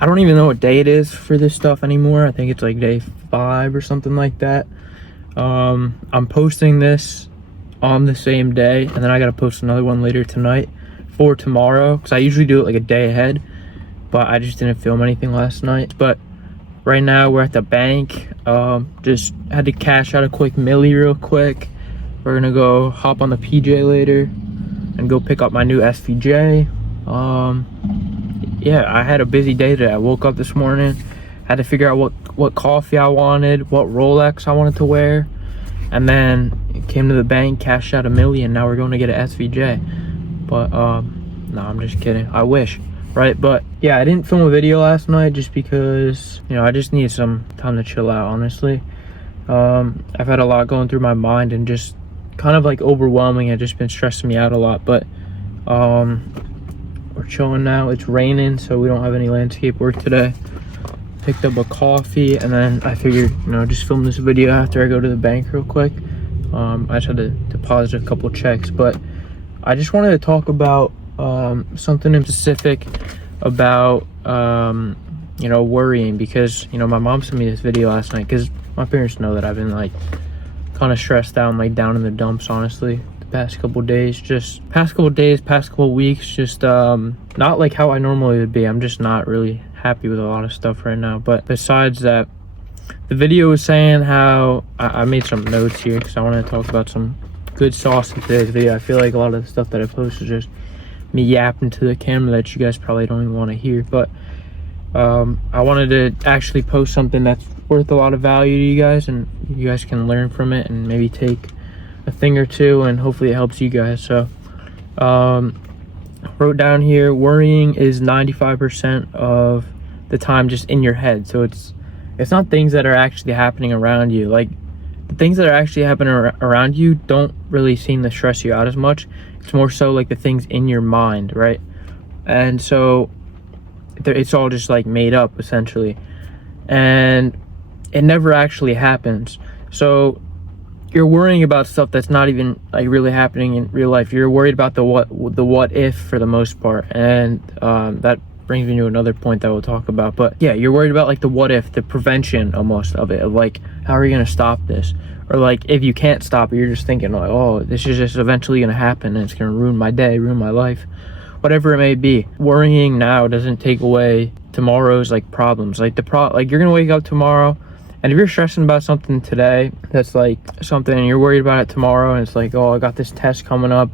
I don't even know what day it is for this stuff anymore. I think it's like day 5 or something like that. I'm posting this on the same day, and then I gotta post another one later tonight for tomorrow, because I usually do it like a day ahead, but I just didn't film anything last night. But right now we're at the bank. Just had to cash out a quick milli real quick. We're gonna go hop on the PJ later and go pick up my new SVJ. Yeah, I had a busy day today. I woke up this morning, had to figure out what coffee I wanted, what Rolex I wanted to wear, and then came to the bank, cashed out $1 million. Now we're going to get an SVJ. But no, I'm just kidding. I wish, right? But yeah, I didn't film a video last night just because, you know, I just needed some time to chill out, honestly. I've had a lot going through my mind and just kind of like overwhelming. It's just been stressing me out a lot. But we're chilling now. It's raining, so we don't have any landscape work today. Picked up a coffee, and then I figured, you know, just film this video after I go to the bank real quick. I just had to deposit a couple checks, but I just wanted to talk about something in specific about you know, worrying, because, you know, my mom sent me this video last night because my parents know that I've been like kind of stressed out and like down in the dumps, honestly, the past couple days, past couple weeks, just not like how I normally would be. I'm just not really happy with a lot of stuff right now. But besides that, the video was saying how I made some notes here because I want to talk about some good sauce in today's video. I feel like a lot of the stuff that I post is just me yapping to the camera that you guys probably don't even want to hear. But I wanted to actually post something that's worth a lot of value to you guys, and you guys can learn from it and maybe take a thing or two, and hopefully it helps you guys. So wrote down here, worrying is 95% of the time just in your head. So it's not things that are actually happening around you. Like, the things that are actually happening around you don't really seem to stress you out as much. It's more so like the things in your mind, right? And so it's all just like made up essentially, and it never actually happens. So you're worrying about stuff that's not even like really happening in real life. You're worried about the what if for the most part, and that brings me to another point that we'll talk about. But yeah, you're worried about like the what if, the prevention almost of it, of like, how are you gonna stop this? Or like, if you can't stop it, you're just thinking like, oh, this is just eventually gonna happen and it's gonna ruin my day, ruin my life, whatever it may be. Worrying now doesn't take away tomorrow's like problems. Like like you're gonna wake up tomorrow, and if you're stressing about something today that's like something, and you're worried about it tomorrow, and it's like, oh, I got this test coming up,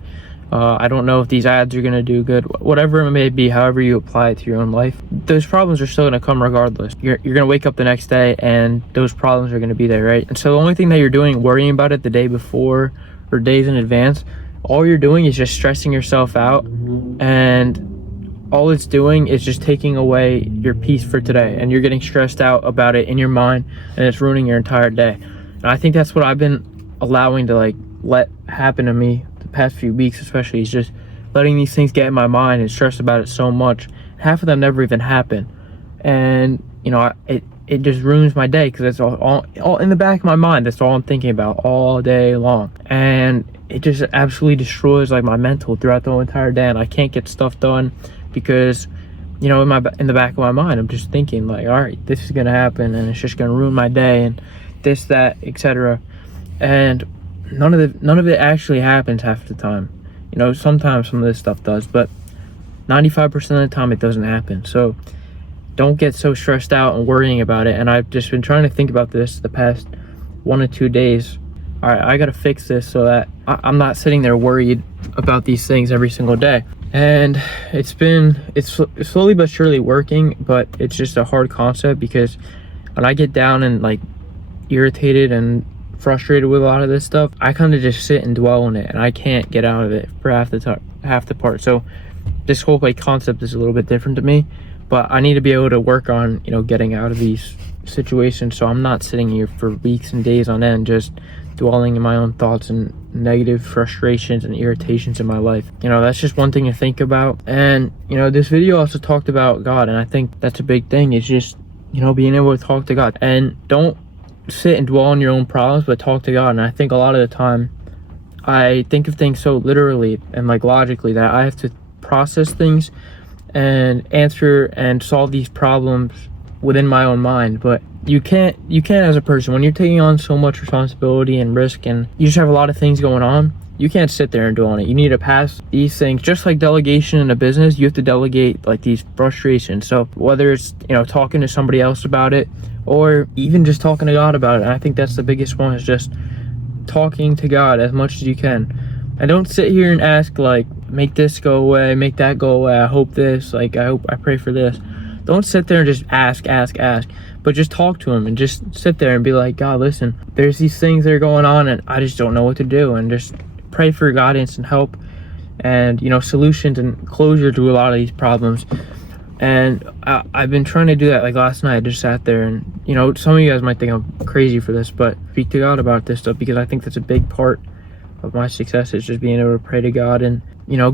I don't know if these ads are gonna do good, whatever it may be, however you apply it to your own life, those problems are still gonna come regardless. You're gonna wake up the next day and those problems are gonna be there, right? And so the only thing that you're doing, worrying about it the day before or days in advance, all you're doing is just stressing yourself out, and all it's doing is just taking away your peace for today, and you're getting stressed out about it in your mind, and it's ruining your entire day. And I think that's what I've been allowing to like let happen to me the past few weeks, especially, is just letting these things get in my mind and stress about it so much. Half of them never even happen, and you know, it just ruins my day because it's all in the back of my mind. That's all I'm thinking about all day long, and it just absolutely destroys like my mental throughout the whole entire day, and I can't get stuff done because, you know, in the back of my mind, I'm just thinking like, all right, this is gonna happen and it's just gonna ruin my day, and this, that, etc. And none of it actually happens half the time. You know, sometimes some of this stuff does, but 95% of the time it doesn't happen. So don't get so stressed out and worrying about it. And I've just been trying to think about this the past 1 or 2 days. All right, I gotta fix this so that I'm not sitting there worried about these things every single day. And it's slowly but surely working, but it's just a hard concept, because when I get down and like irritated and frustrated with a lot of this stuff, I kind of just sit and dwell on it, and I can't get out of it for half the part. So this whole like concept is a little bit different to me, but I need to be able to work on, you know, getting out of these situations, so I'm not sitting here for weeks and days on end just dwelling in my own thoughts and negative frustrations and irritations in my life. You know, that's just one thing to think about. And you know, this video also talked about God, and I think that's a big thing, is just, you know, being able to talk to God. And don't sit and dwell on your own problems, but talk to God. And I think a lot of the time I think of things so literally and like logically that I have to process things and answer and solve these problems within my own mind. But you can't as a person, when you're taking on so much responsibility and risk and you just have a lot of things going on, you can't sit there and dwell on it. You need to pass these things. Just like delegation in a business, you have to delegate like these frustrations. So whether it's, talking to somebody else about it, or even just talking to God about it. And I think that's the biggest one, is just talking to God as much as you can. And don't sit here and ask, like, make this go away, make that go away, I hope this, I pray for this. Don't sit there and just ask, but just talk to him and just sit there and be like, God, listen, there's these things that are going on and I just don't know what to do. And just pray for guidance and help and, solutions and closure to a lot of these problems. And I've been trying to do that. Like last night, I just sat there and, some of you guys might think I'm crazy for this, but speak to God about this stuff, because I think that's a big part of my success, is just being able to pray to God and,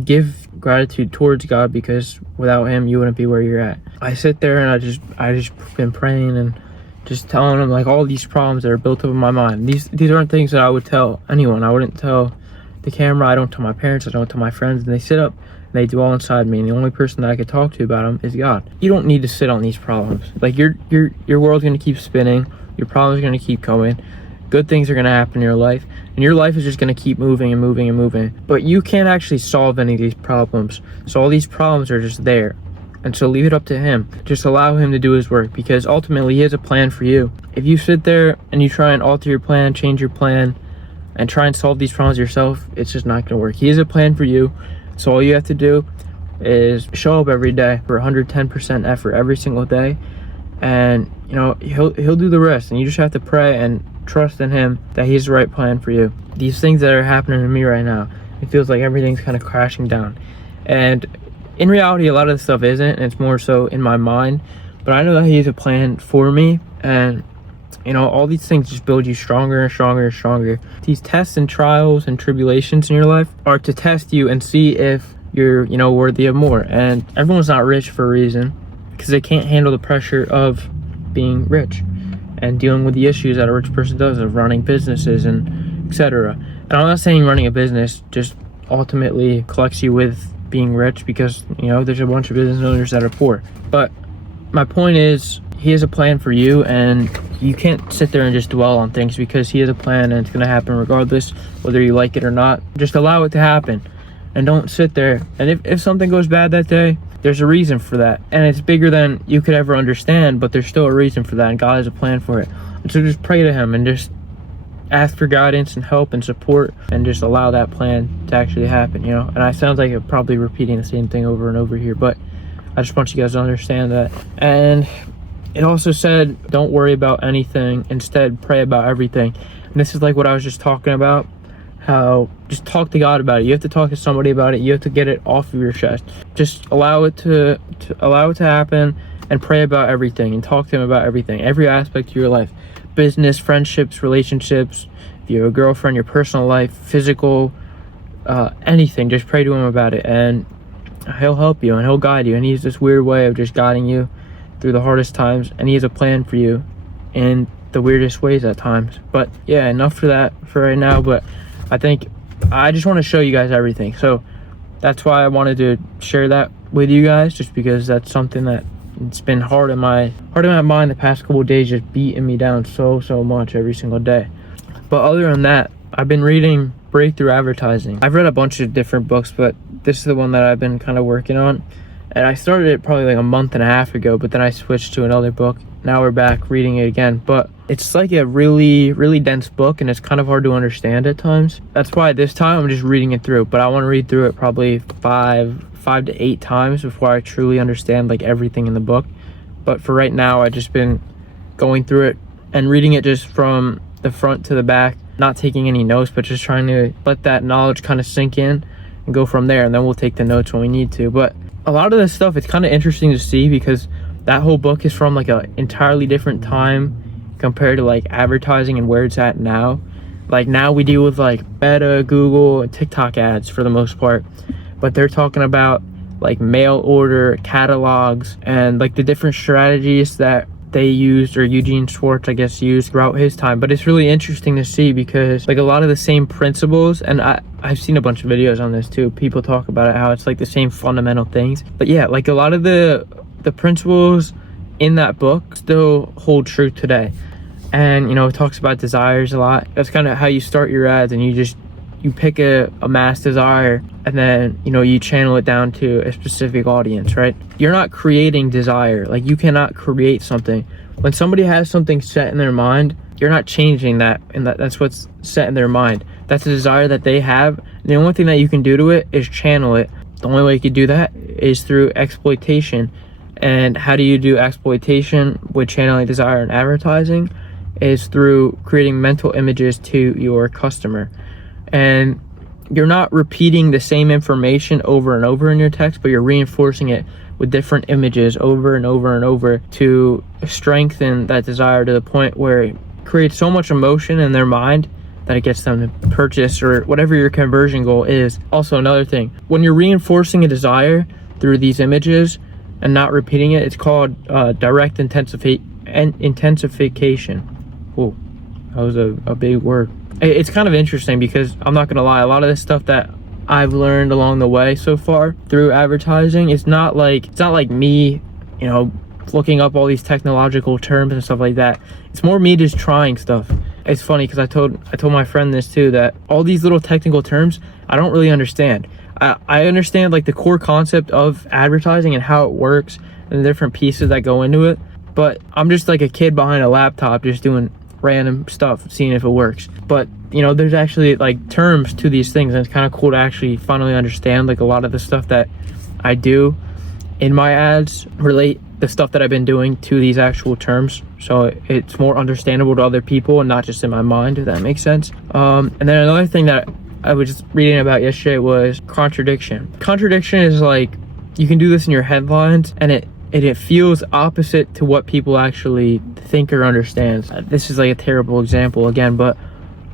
give gratitude towards God, because without him, you wouldn't be where you're at. I sit there and I just been praying and just telling him like all these problems that are built up in my mind. These aren't things that I would tell anyone. I wouldn't tell the camera. I don't tell my parents. I don't tell my friends. And they sit up and they dwell inside me. And the only person that I could talk to about them is God. You don't need to sit on these problems. Like your world's gonna keep spinning. Your problems are gonna keep coming. Good things are gonna happen in your life, and your life is just gonna keep moving and moving and moving. But you can't actually solve any of these problems. So all these problems are just there. And so leave it up to him. Just allow him to do his work, because ultimately he has a plan for you. If you sit there and you try and alter your plan, change your plan, and try and solve these problems yourself, it's just not gonna work. He has a plan for you. So all you have to do is show up every day for 110% effort every single day. And he'll do the rest, and you just have to pray and trust in him that he's the right plan for you. These things that are happening to me right now, it feels like everything's kind of crashing down, and in reality a lot of the stuff isn't, and it's more so in my mind. But I know that he has a plan for me, and all these things just build you stronger and stronger and stronger. These tests and trials and tribulations in your life are to test you and see if you're worthy of more. And everyone's not rich for a reason, because they can't handle the pressure of being rich and dealing with the issues that a rich person does, of running businesses and etc. And I'm not saying running a business just ultimately collects you with being rich, because there's a bunch of business owners that are poor. But my point is, he has a plan for you, and you can't sit there and just dwell on things, because he has a plan and it's going to happen regardless whether you like it or not. Just allow it to happen, and don't sit there. And if something goes bad that day, there's a reason for that, and it's bigger than you could ever understand, but there's still a reason for that, and God has a plan for it. And so just pray to him and just ask for guidance and help and support, and just allow that plan to actually happen. And I sound like I'm probably repeating the same thing over and over here, but I just want you guys to understand that. And it also said, don't worry about anything, instead pray about everything. And this is like what I was just talking about, how just talk to God about it. You have to talk to somebody about it. You have to get it off of your chest. Just allow it to happen, and pray about everything, and talk to him about everything, every aspect of your life: business, friendships, relationships, if you have a girlfriend, your personal life, physical, anything. Just pray to him about it, and he'll help you and he'll guide you. And he's this weird way of just guiding you through the hardest times, and he has a plan for you in the weirdest ways at times. But yeah, enough for that for right now. But I think I just want to show you guys everything, so that's why I wanted to share that with you guys, just because that's something that it's been hard in my mind the past couple of days, just beating me down so much every single day. But other than that, I've been reading Breakthrough Advertising. I've read a bunch of different books, but this is the one that I've been kind of working on. And I started it probably like a month and a half ago, but then I switched to another book. Now we're back reading it again. But it's like a really dense book, and it's kind of hard to understand at times. That's why this time I'm just reading it through. But I want to read through it probably five to 8 times before I truly understand like everything in the book. But for right now, I've just been going through it and reading it just from the front to the back, not taking any notes, but just trying to let that knowledge kind of sink in and go from there. And then we'll take the notes when we need to. But a lot of this stuff, it's kind of interesting to see, because that whole book is from like a entirely different time compared to like advertising and where it's at now. Like now we deal with like Meta, Google, and TikTok ads for the most part, but they're talking about like mail order catalogs and like the different strategies that they used, or Eugene Schwartz, I guess, used throughout his time. But it's really interesting to see because like a lot of the same principles, and I've seen a bunch of videos on this too. People talk about it, how it's like the same fundamental things. But yeah, like a lot of the principles in that book still hold true today. And you know, it talks about desires a lot. That's kind of how you start your ads, and you pick a mass desire, and then you know, you channel it down to a specific audience, right? You're not creating desire. Like, you cannot create something. When somebody has something set in their mind, you're not changing that, and that's what's set in their mind. That's a desire that they have, and the only thing that you can do to it is channel it. The only way you can do that is through exploitation. And how do you do exploitation with channeling desire and advertising? Is through creating mental images to your customer. And you're not repeating the same information over and over in your text, but you're reinforcing it with different images over and over and over to strengthen that desire to the point where it creates so much emotion in their mind that it gets them to purchase, or whatever your conversion goal is. Also, another thing, when you're reinforcing a desire through these images and not repeating it, it's called direct intensification. Whoa, that was a big word. It's kind of interesting because I'm not gonna lie, a lot of this stuff that I've learned along the way so far through advertising, it's not like me, you know, looking up all these technological terms and stuff like that. It's more me just trying stuff. It's funny because I told my friend this too, that all these little technical terms I don't really understand. I understand like the core concept of advertising and how it works and the different pieces that go into it, but I'm just like a kid behind a laptop just doing random stuff, seeing if it works. But you know, there's actually like terms to these things, and it's kind of cool to actually finally understand like a lot of the stuff that I do in my ads, relate the stuff that I've been doing to these actual terms, so it's more understandable to other people and not just in my mind, if that makes sense. And then another thing that I was just reading about yesterday was contradiction. Contradiction is like, you can do this in your headlines, and it feels opposite to what people actually think or understand. This is like a terrible example again, but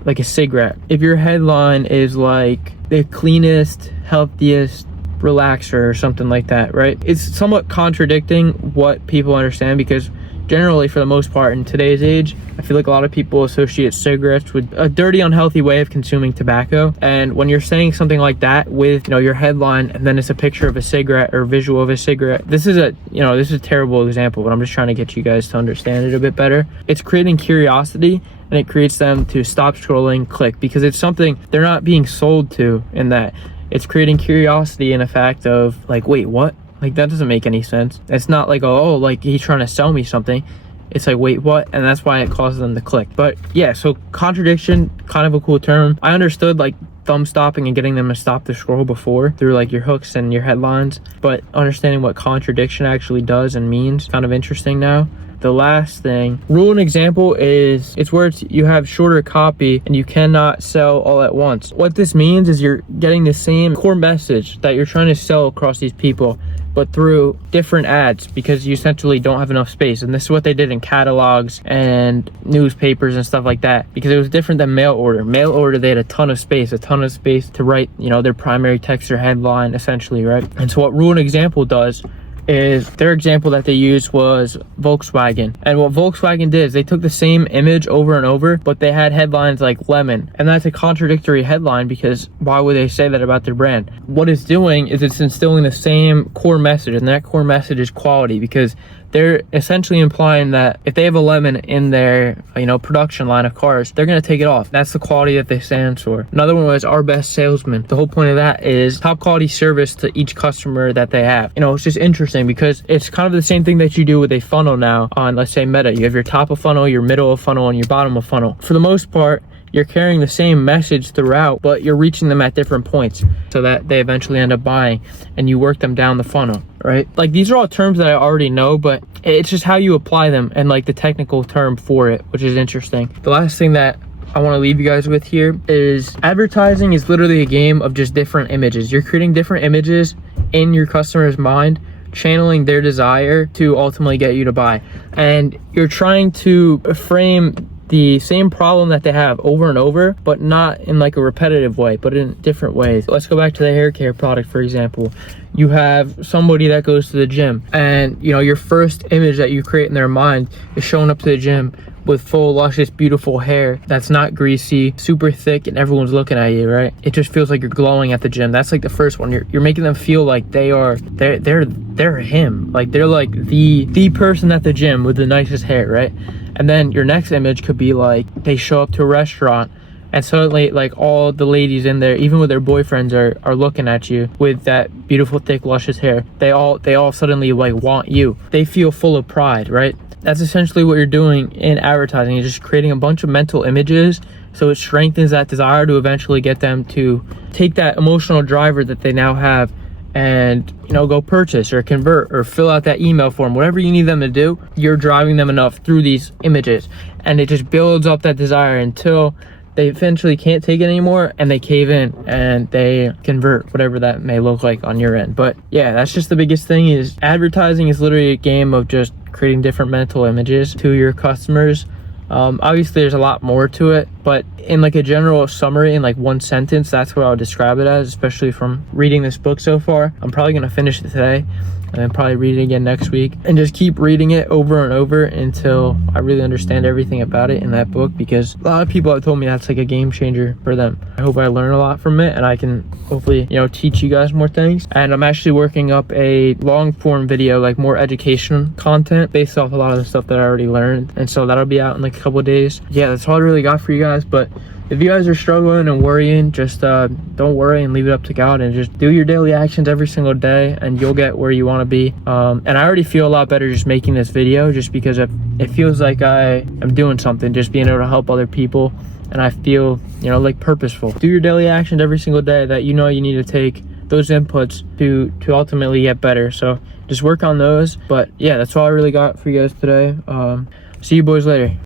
like a cigarette. If your headline is like the cleanest, healthiest relaxer or something like that, right? It's somewhat contradicting what people understand, because generally, for the most part, in today's age, I feel like a lot of people associate cigarettes with a dirty, unhealthy way of consuming tobacco. And when you're saying something like that with, you know, your headline, and then it's a picture of a cigarette or visual of a cigarette, this is a terrible example, but I'm just trying to get you guys to understand it a bit better. It's creating curiosity, and it creates them to stop scrolling, click, because it's something they're not being sold to in that. It's creating curiosity in a fact of like, wait, what? Like, that doesn't make any sense. It's not like, oh, like he's trying to sell me something. It's like, wait, what? And that's why it causes them to click. But yeah, so contradiction, kind of a cool term. I understood like thumb stopping and getting them to stop the scroll before through like your hooks and your headlines, but understanding what contradiction actually does and means, kind of interesting now. The last thing, rule and example, is it's where you have shorter copy and you cannot sell all at once. What this means is you're getting the same core message that you're trying to sell across these people, but through different ads, because you essentially don't have enough space. And this is what they did in catalogs and newspapers and stuff like that, because it was different than mail order. Mail order, they had a ton of space to write, you know, their primary text or headline, essentially, right? And so what rule and example does is, their example that they used was Volkswagen. And what Volkswagen did is they took the same image over and over, but they had headlines like lemon. And that's a contradictory headline, because why would they say that about their brand? What it's doing is it's instilling the same core message, and that core message is quality, because they're essentially implying that if they have a lemon in their, you know, production line of cars, they're going to take it off. That's the quality that they stand for. Another one was our best salesman. The whole point of that is top quality service to each customer that they have. You know, it's just interesting because it's kind of the same thing that you do with a funnel now on, let's say, Meta. You have your top of funnel, your middle of funnel, and your bottom of funnel. For the most part, you're carrying the same message throughout, but you're reaching them at different points so that they eventually end up buying, and you work them down the funnel, right? Like, these are all terms that I already know, but it's just how you apply them and like the technical term for it, which is interesting. The last thing that I want to leave you guys with here is advertising is literally a game of just different images. You're creating different images in your customer's mind, channeling their desire to ultimately get you to buy. And you're trying to frame the same problem that they have over and over, but not in like a repetitive way, but in different ways. Let's go back to the hair care product, for example. you have somebody that goes to the gym, and you know, your first image that you create in their mind is showing up to the gym with full, luscious, beautiful hair that's not greasy, super thick, and everyone's looking at you, right? It just feels like you're glowing at the gym. That's like the first one. You're making them feel like they're him. Like they're like the person at the gym with the nicest hair, right? And then your next image could be like they show up to a restaurant, and suddenly like all the ladies in there, even with their boyfriends, are looking at you with that beautiful, thick, luscious hair. They all suddenly like want you. They feel full of pride, right? That's essentially what you're doing in advertising. You're just creating a bunch of mental images, so it strengthens that desire to eventually get them to take that emotional driver that they now have and, you know, go purchase or convert or fill out that email form. Whatever you need them to do, you're driving them enough through these images, and it just builds up that desire until they eventually can't take it anymore and they cave in and they convert, whatever that may look like on your end. But yeah, that's just the biggest thing. Is advertising is literally a game of just creating different mental images to your customers. Obviously there's a lot more to it, but in like a general summary, in like one sentence, that's what I would describe it as, especially from reading this book so far. I'm probably going to finish it today and then probably read it again next week, and just keep reading it over and over until I really understand everything about it in that book, because a lot of people have told me that's like a game changer for them. I hope I learn a lot from it, and I can hopefully, you know, teach you guys more things. And I'm actually working up a long form video, like more education content based off a lot of the stuff that I already learned, and so that'll be out in like a couple of days. Yeah, that's all I really got for you guys. But if you guys are struggling and worrying, just don't worry and leave it up to God, and just do your daily actions every single day, and you'll get where you want to be. And I already feel a lot better just making this video, just because it feels like I am doing something, just being able to help other people, and I feel, you know, like purposeful. Do your daily actions every single day that you know you need to take those inputs to ultimately get better. So just work on those. But yeah, that's all I really got for you guys today. See you boys later.